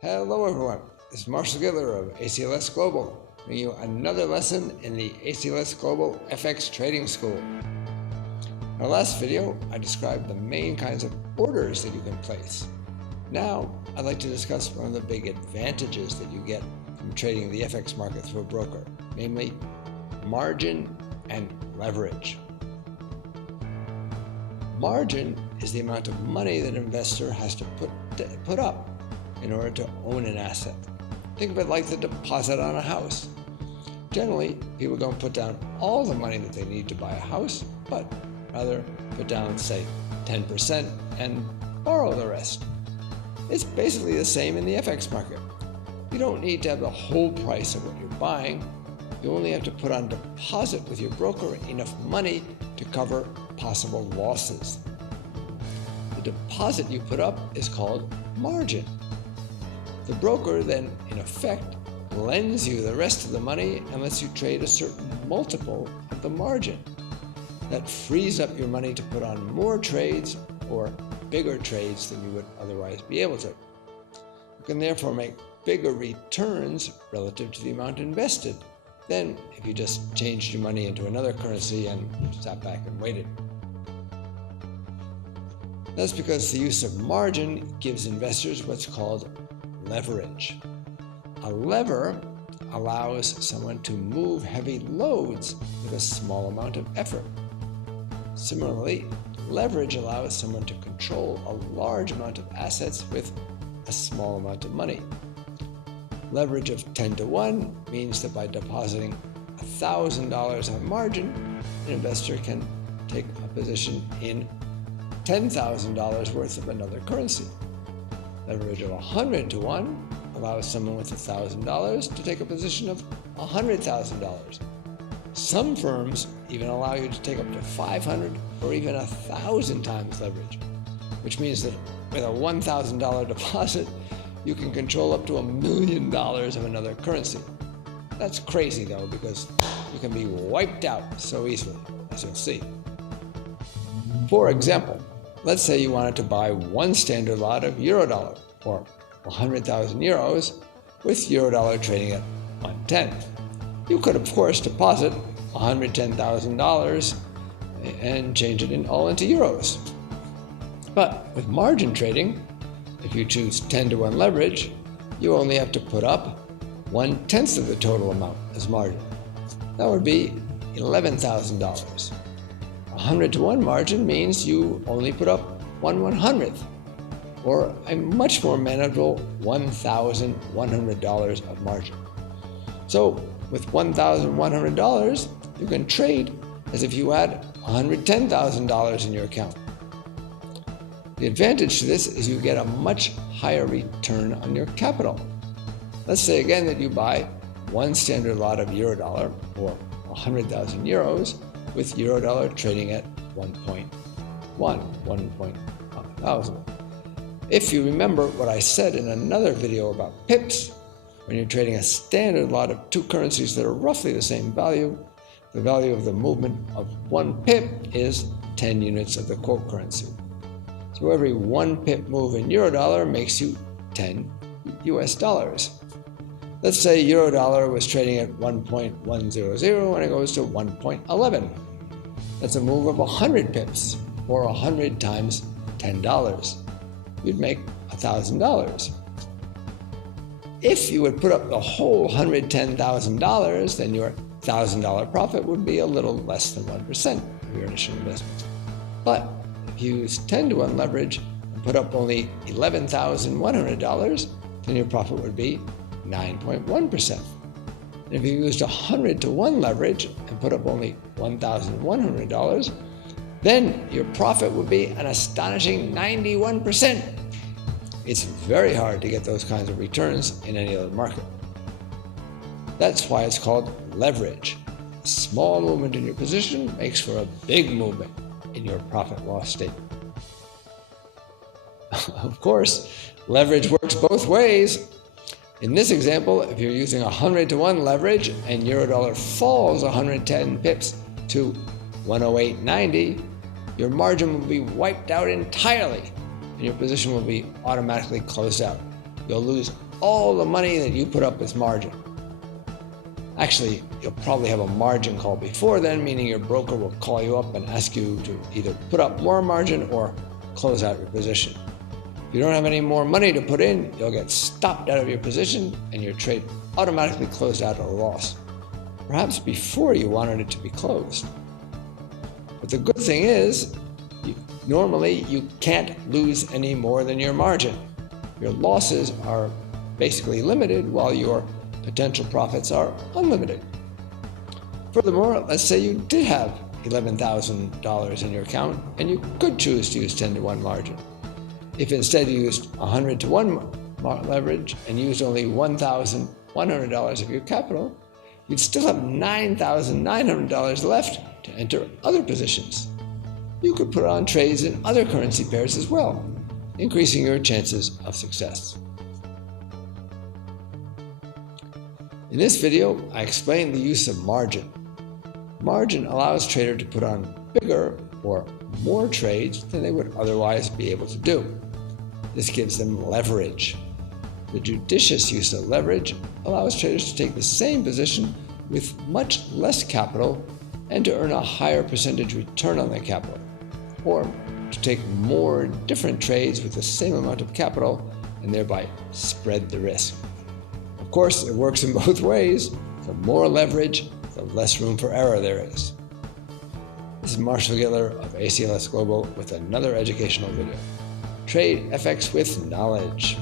Hello everyone, this is Marshall Gidler of ACLS Global, bringing you another lesson in the ACLS Global FX Trading School. In our last video, I described the main kinds of orders that you can place. Now, I'd like to discuss one of the big advantages that you get from trading the FX market through a broker, namely margin and leverage. Margin is the amount of money that an investor has to put up in order to own an asset. Think of it like the deposit on a house. Generally, people don't put down all the money that they need to buy a house, but rather put down, say, 10% and borrow the rest. It's basically the same in the FX market. You don't need to have the whole price of what you're buying. You only have to put on deposit with your broker enough money to cover possible losses. The deposit you put up is called margin. The broker then, in effect, lends you the rest of the money and lets you trade a certain multiple of the margin. That frees up your money to put on more trades or bigger trades than you would otherwise be able to. You can therefore make bigger returns relative to the amount invested than if you just changed your money into another currency and sat back and waited. That's because the use of margin gives investors what's called leverage. A lever allows someone to move heavy loads with a small amount of effort. Similarly, leverage allows someone to control a large amount of assets with a small amount of money. Leverage of 10 to 1 means that by depositing $1,000 on margin, an investor can take a position in $10,000 worth of another currency. Leverage of 100 to 1 allows someone with $1,000 to take a position of $100,000. Some firms even allow you to take up to 500 or even 1,000 times leverage, which means that with a $1,000 deposit, you can control up to $1 million of another currency. That's crazy though, because you can be wiped out so easily, as you'll see. For example, let's say you wanted to buy one standard lot of Eurodollar, or 100,000 euros, with Eurodollar trading at 110. You could, of course, deposit $110,000 and change it all into euros. But with margin trading, if you choose 10 to 1 leverage, you only have to put up 1/10 of the total amount as margin. That would be $11,000. 100 to 1 margin means you only put up 1/100th, or a much more manageable $1,100 of margin. So with $1,100, you can trade as if you had $110,000 in your account. The advantage to this is you get a much higher return on your capital. Let's say again that you buy one standard lot of Eurodollar, or 100,000 euros, with Eurodollar trading at 1.1,000. If you remember what I said in another video about pips, when you're trading a standard lot of two currencies that are roughly the same value, the value of the movement of 1 pip is 10 units of the quote currency. So every 1 pip move in Eurodollar makes you 10 US dollars. Let's say Eurodollar was trading at 1.100 and it goes to 1.11. That's a move of 100 pips, or 100 times $10. You'd make $1,000. If you would put up the whole $110,000, then your $1,000 profit would be a little less than 1% of your initial investment. But if you use 10 to 1 leverage and put up only $11,100, then your profit would be 9.1%. And if you used 100 to 1 leverage and put up only $1,100, then your profit would be an astonishing 91%. It's very hard to get those kinds of returns in any other market. That's why it's called leverage. A small movement in your position makes for a big movement in your profit-loss statement. Of course, leverage works both ways. In this example, if you're using 100 to 1 leverage and Eurodollar falls 110 pips to 108.90, your margin will be wiped out entirely and your position will be automatically closed out. You'll lose all the money that you put up as margin. Actually, you'll probably have a margin call before then, meaning your broker will call you up and ask you to either put up more margin or close out your position. If you don't have any more money to put in, you'll get stopped out of your position and your trade automatically closed out at a loss, perhaps before you wanted it to be closed. But the good thing is, normally you can't lose any more than your margin. Your losses are basically limited while your potential profits are unlimited. Furthermore, let's say you did have $11,000 in your account and you could choose to use 10-to-1 margin. If instead you used 100-to-1 leverage and used only $1,100 of your capital, you'd still have $9,900 left to enter other positions. You could put on trades in other currency pairs as well, increasing your chances of success. In this video, I explained the use of margin. Margin allows traders to put on bigger or more trades than they would otherwise be able to do. This gives them leverage. The judicious use of leverage allows traders to take the same position with much less capital and to earn a higher percentage return on their capital, or to take more different trades with the same amount of capital and thereby spread the risk. Of course, it works in both ways. The more leverage, the less room for error there is. This is Marshall Giller of ACLS Global with another educational video. Trade FX with knowledge.